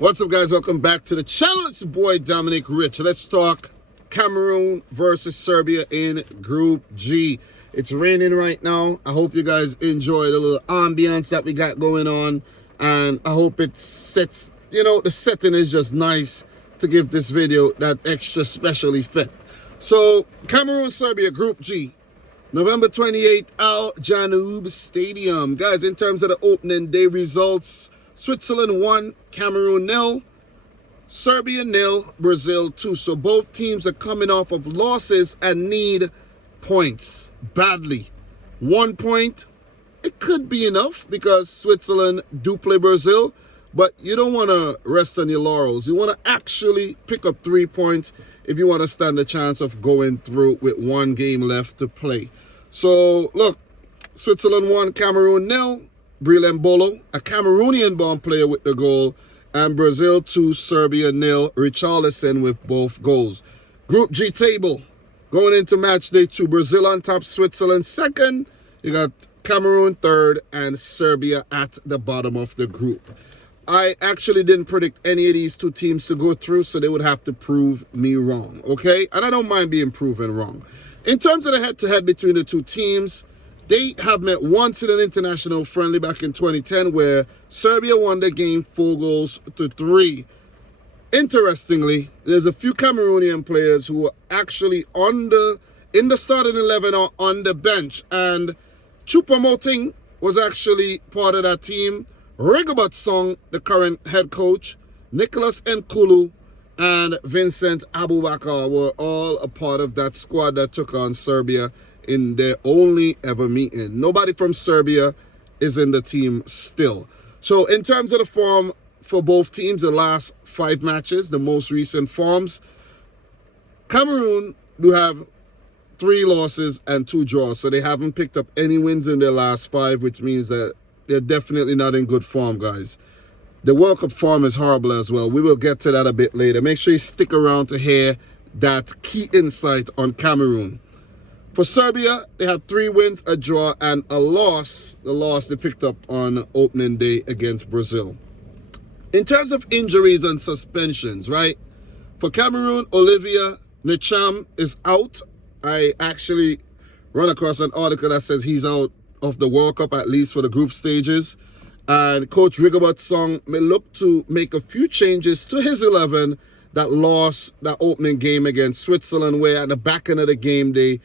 What's up, guys? Welcome back to the channel. It's your boy Dominic Rich. Let's talk Cameroon versus Serbia in Group G. It's raining right now. I hope you guys enjoy the little ambience that we got going on, and I hope it sets, the setting is just nice to give this video that extra special effect. So Cameroon Serbia Group G, November 28th, Al Janoub Stadium. Guys, in terms of the opening day results, Switzerland 1, Cameroon 0, Serbia 0, Brazil 2. So both teams are coming off of losses and need points badly. 1 point, it could be enough because Switzerland do play Brazil, but you don't want to rest on your laurels. You want to actually pick up 3 points if you want to stand a chance of going through with one game left to play. So look, Switzerland 1, Cameroon 0. Bril Mbolo, a Cameroonian-born player with the goal, and Brazil 2, Serbia 0, Richarlison with both goals. Group G table, going into match day 2, Brazil on top, Switzerland second, you got Cameroon third, and Serbia at the bottom of the group. I actually didn't predict any of these two teams to go through, so they would have to prove me wrong, okay? And I don't mind being proven wrong. In terms of the head-to-head between the two teams, they have met once in an international friendly back in 2010 where Serbia won the game 4-3. Interestingly, there's a few Cameroonian players who are actually in the starting 11 or on the bench. And Choupo-Moting was actually part of that team. Rigobert Song, the current head coach, Nicolas Nkulu, and Vincent Abubakar were all a part of that squad that took on Serbia in their only ever meeting. Nobody from Serbia is in the team still. So in terms of the form for both teams, the last 5 matches, the most recent forms, Cameroon do have 3 losses and 2 draws. So they haven't picked up any wins in their last 5, which means that they're definitely not in good form, guys. The World Cup form is horrible as well. We will get to that a bit later. Make sure you stick around to hear that key insight on Cameroon. For Serbia, they have 3 wins, a draw, and a loss. The loss they picked up on opening day against Brazil. In terms of injuries and suspensions, right? For Cameroon, Olivier Ntcham is out. I actually run across an article that says he's out of the World Cup, at least for the group stages. And Coach Rigobert Song may look to make a few changes to his 11 that lost that opening game against Switzerland, where at the back end of the game, they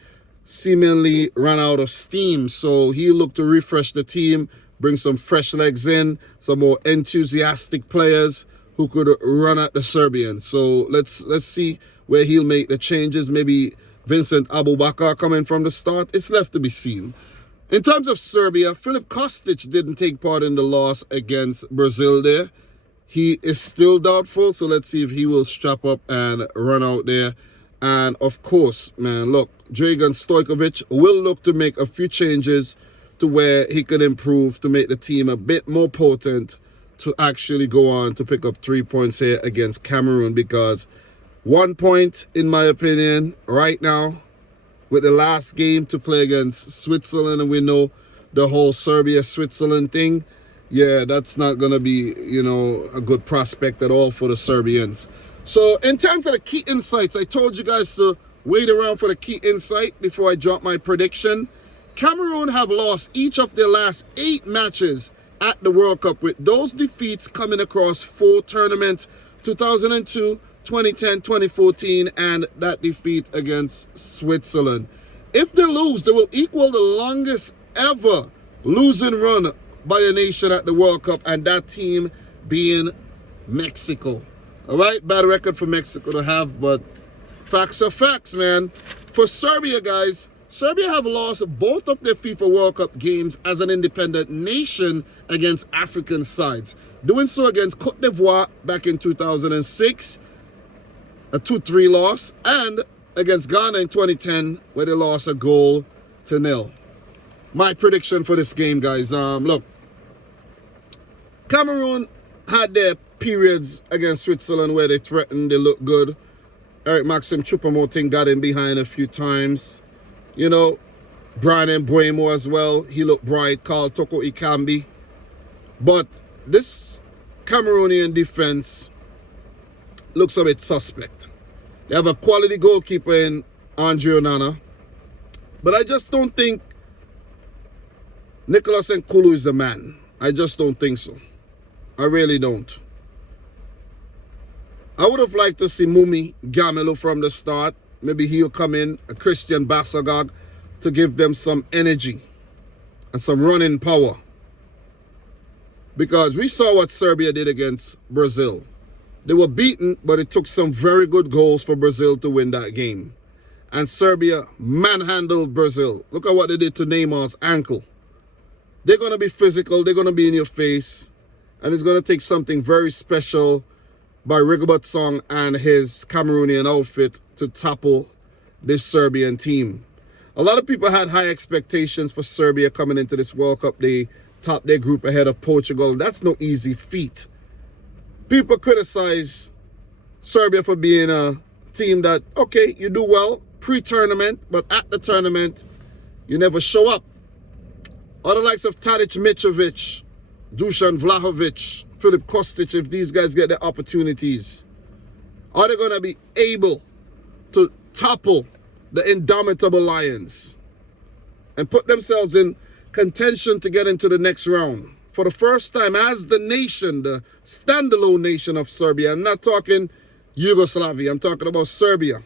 seemingly ran out of steam. So he looked to refresh the team, bring some fresh legs in, some more enthusiastic players who could run at the Serbians. So let's see where he'll make the changes. Maybe Vincent Abubakar coming from the start. It's left to be seen. In terms of Serbia, Filip Kostic didn't take part in the loss against Brazil there. He is still doubtful, so let's see if he will strap up and run out there. And of course, man, look, Dragan Stojkovic will look to make a few changes to where he can improve to make the team a bit more potent to actually go on to pick up 3 points here against Cameroon, because 1 point, in my opinion, right now, with the last game to play against Switzerland, and we know the whole Serbia-Switzerland thing, yeah, that's not going to be, a good prospect at all for the Serbians. So in terms of the key insights, I told you guys to wait around for the key insight before I drop my prediction. Cameroon have lost each of their last 8 matches at the World Cup, with those defeats coming across 4 tournaments: 2002, 2010, 2014, and that defeat against Switzerland. If they lose, they will equal the longest ever losing run by a nation at the World Cup, and that team being Mexico. All right, bad record for Mexico to have, but facts are facts, man. For Serbia, guys, Serbia have lost both of their FIFA World Cup games as an independent nation against African sides. Doing so against Cote d'Ivoire back in 2006, a 2-3 loss, and against Ghana in 2010, where they lost 1-0. My prediction for this game, guys, look, Cameroon had their periods against Switzerland where they threatened, they looked good. Eric-Maxim Choupo-Moting got in behind a few times. Brian Mbeumo as well, he looked bright. Carl Toko Ikambi. But this Cameroonian defense looks a bit suspect. They have a quality goalkeeper in Andre Onana, but I just don't think Nicolas Nkulu is the man. I just don't think so. I really don't. I would have liked to see Mumi Gamelo from the start. Maybe he'll come in, a Christian Bassagag, to give them some energy and some running power. Because we saw what Serbia did against Brazil. They were beaten, but it took some very good goals for Brazil to win that game. And Serbia manhandled Brazil. Look at what they did to Neymar's ankle. They're going to be physical. They're going to be in your face. And it's going to take something very special by Rigobert Song and his Cameroonian outfit to topple this Serbian team. A lot of people had high expectations for Serbia coming into this World Cup. They topped their group ahead of Portugal. That's no easy feat. People criticize Serbia for being a team that, okay, you do well pre-tournament, but at the tournament, you never show up. Or the likes of Tadic Mitrovic, Dusan Vlahovic, Filip Kostic, if these guys get the opportunities, are they going to be able to topple the indomitable Lions and put themselves in contention to get into the next round? For the first time as the nation, the standalone nation of Serbia. I'm not talking Yugoslavia, I'm talking about Serbia.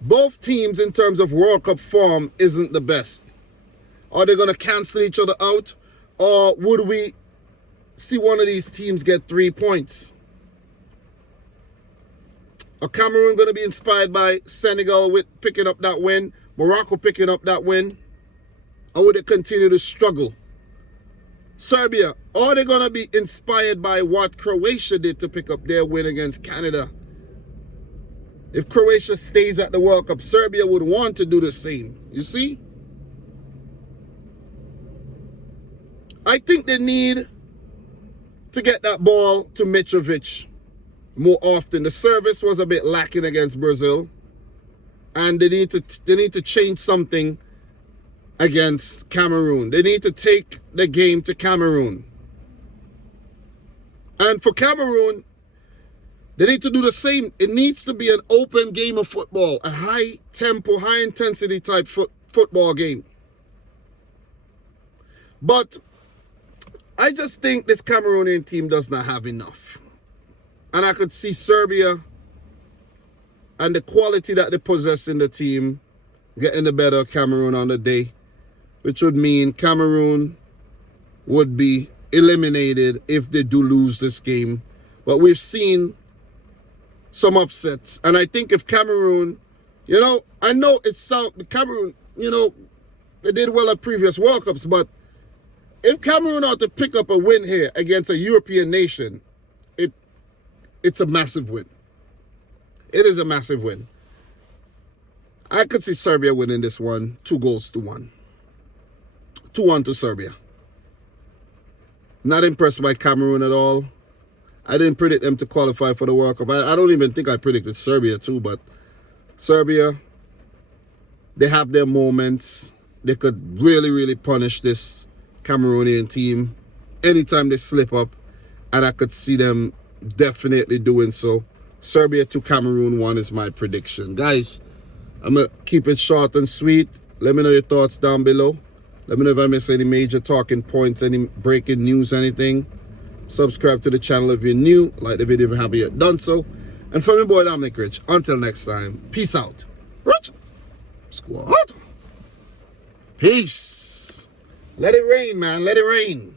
Both teams in terms of World Cup form isn't the best. Are they going to cancel each other out? Or would we see one of these teams get 3 points? Are Cameroon going to be inspired by Senegal with picking up that win? Morocco picking up that win? Or would they continue to struggle? Serbia, are they going to be inspired by what Croatia did to pick up their win against Canada? If Croatia stays at the World Cup, Serbia would want to do the same. You see? I think they need to get that ball to Mitrovic more often. The service was a bit lacking against Brazil. And they need to change something against Cameroon. They need to take the game to Cameroon. And for Cameroon, they need to do the same. It needs to be an open game of football, a high tempo, high intensity type football game. But I just think this Cameroonian team does not have enough. And I could see Serbia and the quality that they possess in the team getting the better of Cameroon on the day, which would mean Cameroon would be eliminated if they do lose this game. But we've seen some upsets. And I think if Cameroon, I know Cameroon, they did well at previous World Cups, but if Cameroon ought to pick up a win here against a European nation, it's a massive win. It is a massive win. I could see Serbia winning this one 2-1. 2-1 to Serbia. Not impressed by Cameroon at all. I didn't predict them to qualify for the World Cup. I don't even think I predicted Serbia too, but Serbia, they have their moments. They could really, really punish this Cameroonian team anytime they slip up, and I could see them definitely doing so. Serbia to Cameroon 1 is my prediction. Guys, I'm going to keep it short and sweet. Let me know your thoughts down below. Let me know if I miss any major talking points, any breaking news, anything. Subscribe to the channel if you're new. Like the video if you haven't yet done so. And from your boy Dominic Rich, until next time, peace out. Rich Squad. Peace. Let it rain, man. Let it rain.